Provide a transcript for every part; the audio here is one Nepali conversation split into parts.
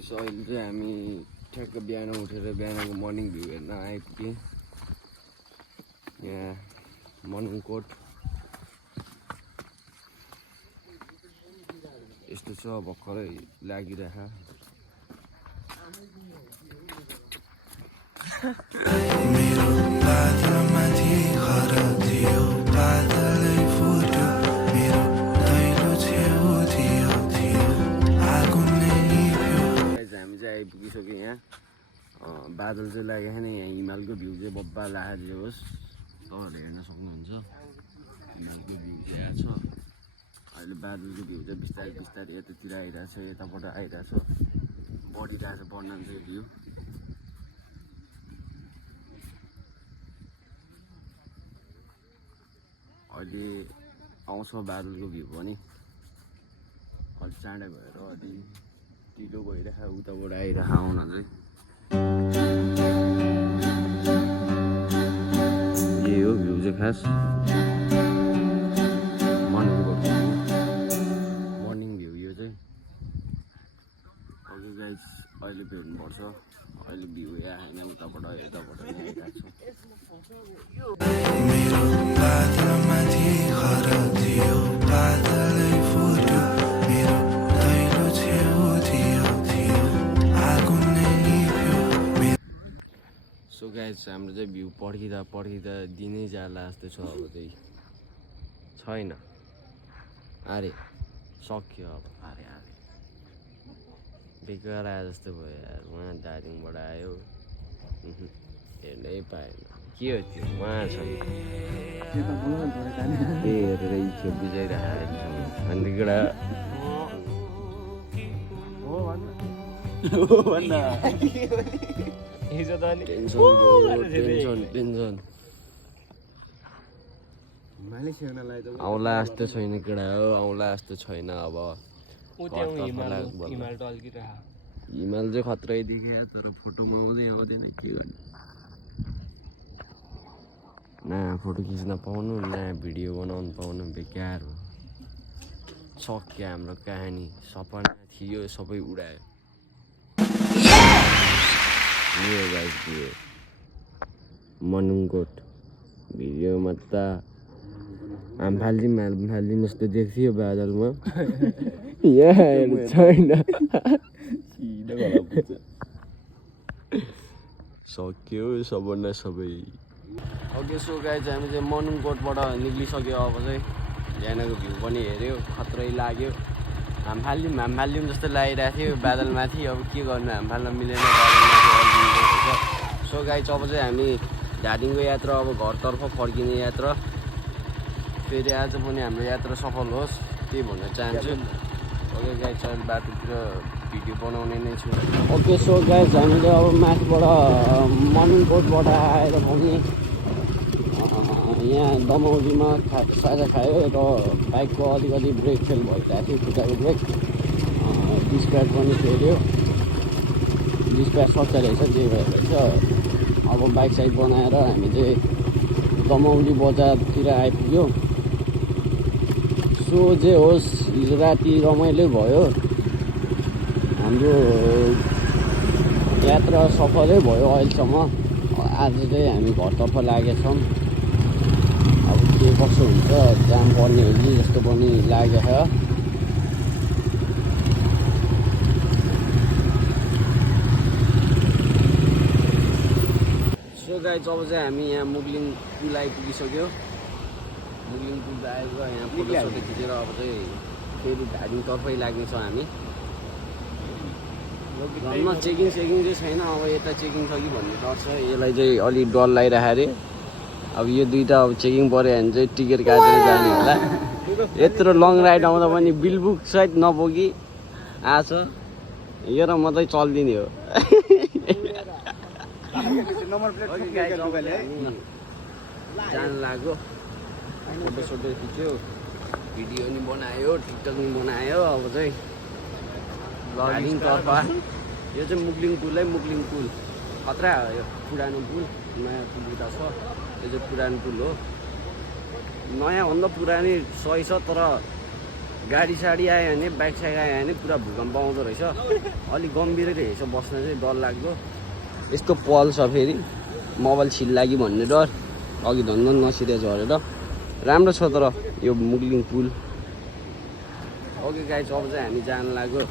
गाइस अहिले चाहिँ हामी ठ्याक्क बिहान उठेर बिहानको मर्निङ भ्यू हेर्न आइपुग्यौँ। यहाँ मर्निङ कोट यस्तो छ, भर्खरै लागिरह। आइपुगिसक्यो यहाँ बादल चाहिँ लागेको छैन। यहाँ हिमालको भ्यू चाहिँ बब्बा लागेको होस्, तपाईँहरूले हेर्न सक्नुहुन्छ। हिमालको भ्यू चाहिँ यहाँ छ। अहिले बादलको भ्यू चाहिँ बिस्तारै बिस्तारै यतातिर आइरहेछ, यताबाट आइरहेछ, बढिरहेछ बढ्न चाहिँ भ्यू। अहिले आउँछ बादलको भ्यू पनि। अलिक चाँडै भएर अलि ढिलो भइरहेको, उताबाट आइरहेको आउन चाहिँ। यही हो भ्यू चाहिँ खास मर्निङ भ्यू यो चाहिँ। ओके गाइस, अहिले भेट्नुपर्छ। अहिले भ्यू यहाँ होइन, उताबाट यताबाट आइरहेको छ। सो गाइस, हाम्रो चाहिँ भ्यू पर्खिँदा पर्खिँदा दिनै जाला जस्तो छ। अब चाहिँ छैन, अरे सक्यो अब। अरे अरे बेकार आयो जस्तो भयो यार। उहाँ दार्जिलिङबाट आयो, हेर्नै पाएन। के हो त्यो? उहाँ छ ए हेरेर इच्छा बुझाइरहेको अनि केटा आउला जस्तो छैन केटा हो, आउला जस्तो छैन। अब हिमाल चाहिँ खत्रै देख्यो, तर फोटोमा आउँदै आउँदैन। के गर्नु, न फोटो खिच्न पाउनु न भिडियो बनाउनु पाउनु, बेकार हो। सक्यो हाम्रो कहानी, सपना थियो सबै उडायो। मर्निङ कोट भिडियोमा त हामफाल्दी जस्तो देख्थ्यो बादलमा। यहाँ छैन। सक्यो सबभन्दा सबै। ओके सो गाइस, हामी चाहिँ मर्निङ कोटबाट निक्लिसक्यो। अब चाहिँ बिहानको भ्यू पनि हेऱ्यो, खत्रै लाग्यो। हामफाल्दी जस्तो लागिरहेको थियो बादलमाथि। अब के गर्नु, हामफाल्न मिलेन, बादलमाथि। सो गाइस, अब चाहिँ हामी धादिङको यात्रा, अब घरतर्फ फर्किने यात्रा। फेरि आज पनि हाम्रो यात्रा सफल होस्, त्यही भन्न चाहन्छु। ओके गाइस, अहिले बाटोतिर भिडियो बनाउने नै छु। ओके सो गाइस, हामीले अब माथिबाट मर्निङ कोटबाट आएर पनि यहाँ दमौलीमा साझा खायो र बाइकको अलिकति ब्रेक फेल भइरहेको थियो, खुट्टाको ब्रेक। डिस्प्याच पनि फेऱ्यो, डिस्प्याच सक्छ रहेछ, जे भएर रहेछ। अब बाइक साइक बनाएर हामी चाहिँ दमौली बजारतिर आइपुग्यो। सो जे होस्, हिजो राति रमाइलो भयो, हाम्रो यात्रा सफलै भयो अहिलेसम्म। आज चाहिँ हामी घरतर्फ लागेछौँ। अब के कसो हुन्छ, जाम पर्ने हो कि जस्तो पनि लागेको छ। सो गाइस, अब चाहिँ हामी यहाँ मुगलिङ पुल आइपुगिसक्यो। मुगलिङ पुल आएको यहाँ फोटो खिचेर अब चाहिँ फेरि धादिङतर्फै लाग्नेछौँ हामी। घरमा चेकिङ चाहिँ छैन। अब यता चेकिङ छ कि भन्ने डर छ, यसलाई चाहिँ अलिक डर लागिरहेको अरे। अब यो दुइटा अब चेकिङ पऱ्यो भने चाहिँ टिकट काटेर जाने होला। यत्रो लङ राइड आउँदा पनि बिलबुक सहित नपुगी आछ, यो र मात्रै चलिदिने हो। जान लाग्यो, फोटो खिच्यो, भिडियो नि बनायो, टिकटक नि बनायो। अब चाहिँ धादिङतर्फ यो चाहिँ मुगलिङ पुल है। मुगलिङ पुल खतरा हो, यो पुरानो पुल, नयाँ पुल उता छ। यो चाहिँ पुरानो पुल हो, नयाँ भन्दा पुरानै सही छ, तर गाडी साडी आयो भने बाइक साइक आयो भने पुरा भूकम्प आउँदो रहेछ अलिक गम्भीरै रहेछ बस्न चाहिँ डर लाग्दो यस्तो पल छ फेरि मोबाइल छिल्ला कि भन्ने डर अघि धन्न नसिधै झरेर राम्रो छ तर यो मुग्लिङ पुल ओके गाइस अब चाहिँ हामी जान लाग्यो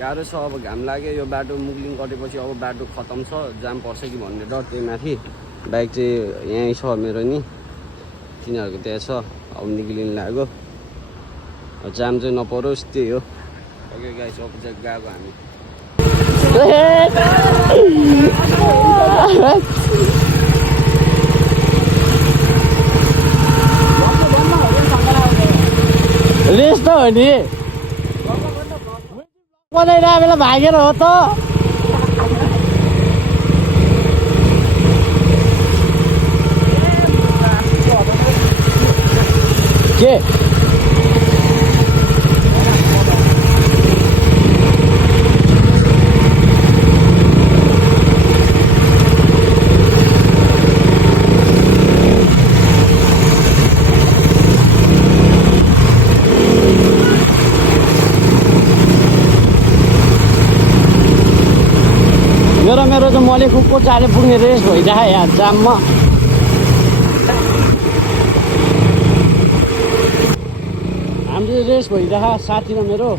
गाह्रो छ अब घाम लाग्यो यो बाटो मुग्लिङ कटेपछि अब बाटो खतम छ जाम पर्छ कि भन्ने डर त्यही माथि बाइक चाहिँ यहीँ छ मेरो नि तिनीहरूको त्यहाँ छ अब निक्लिनु लाग्यो जाम चाहिँ नपरोस् त्यही हो ओके गाइस अब चाहिँ गएको हामी रेस त हो नि बनाइरहेको बेला भागेर हो त के मेरो चाहिँ मैले खुबको चाले पुग्ने रेस भइरहेको यहाँ जाममा हाम्रो रेस भइरहेको साथी र मेरो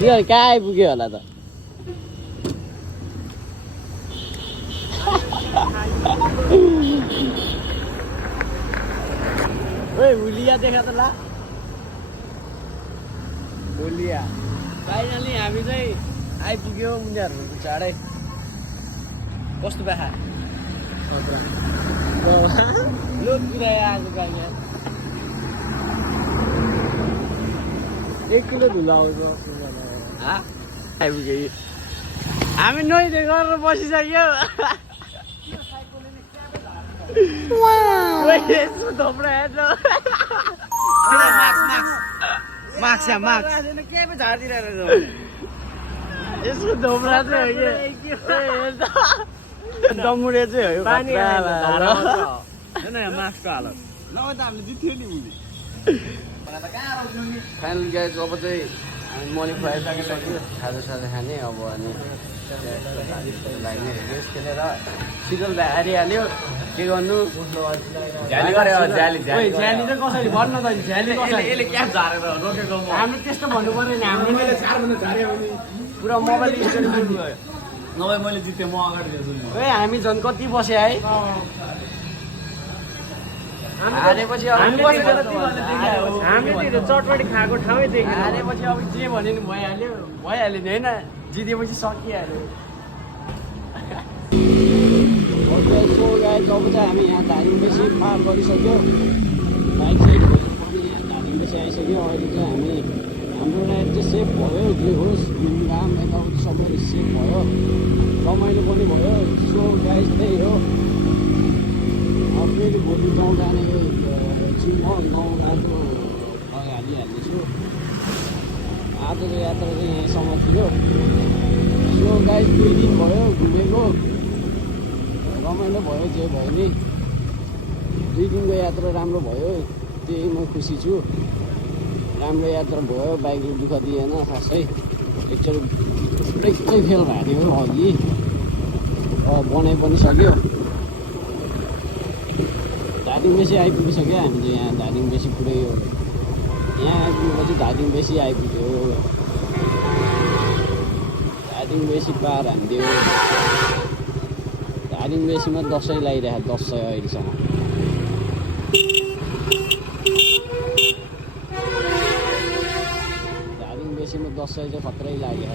तिनीहरू कहाँ आइपुग्यो होला त ओए हुलिया देखा त ला हुलिया फाइनली हामी चाहिँ आइपुग्यो उनीहरू चाँडै कस्तो बाखा लोक पुऱ्यायो आज गाईमा 1 किलो धुलो आउँछ आइपुग्यो हामी नुहाइदिए गरेर बसिसक्यो यसको धोप्रा चाहिँ डमुरे चाहिँ हो मास्कको हालत नभए त हामीले जित्थ्यो नि उनी फाइनल गाइज अब चाहिँ हामी मनी फ्राई सकिसक्यो खाजा खाने अब अनि लाग्ने रेस खेलेर सिजल भाइ हारिहाल्यो के गर्नु झ्याली चाहिँ कसरी भन्न त झ्याली यसले क्याप झारेर रोकेको हाम्रो त्यस्तो भन्नु पऱ्यो नि हाम्रो पुरा मोबाइल स्टोरी बुझ्नु भयो नभए मैले जितेँ म अगाडि ए हामी झन् कति बसे है हारेपछि हामीले चटपटी खाएको ठाउँै देख्यो हारेपछि अब जे भने नि भइहाल्यो नि होइन जितेपछि सकिहाल्यो अब चाहिँ हामी यहाँ धादिङ बेसी पार गरिसक्यो बाइक साइड पनि यहाँ धादिङ बेसी आइसक्यो अहिले चाहिँ हामी हाम्रो राइड चाहिँ सेफ भयो जे होस् घुमघाम यताउति सबै सेफ भयो रमाइलो पनि भयो सो गाइड त्यही हो अब फेरि भोलि गाउँ जाने जिम्मा गाउँ गएको हालिहाल्नेछु आजको यात्रा चाहिँ यहीँसम्म थियो सो गाइड 2 दिन भयो घुमेको रमाइलो भयो जे भयो नि 2 दिनको यात्रा राम्रो भयो त्यही म खुसी छु राम्रो यात्रा भयो बाइकले दुःख दिएन खासै एकचोटि ब्रेकै फेल भएको हो अघि बनाइ पनि सक्यो धादिङ बेसी आइपुगिसक्यो हामीले यहाँ धादिङ बेसी पुऱ्यायो यहाँ आइपुगेपछि धादिङ बेसी आइपुग्यो धादिङ बेसी पार हानिदियो धादिङ बेसीमा दसैँ लगाइरहेको दसैँ अहिलेसम्म धादिङ बेसीमा दसैँ चाहिँ खत्रै लाग्यो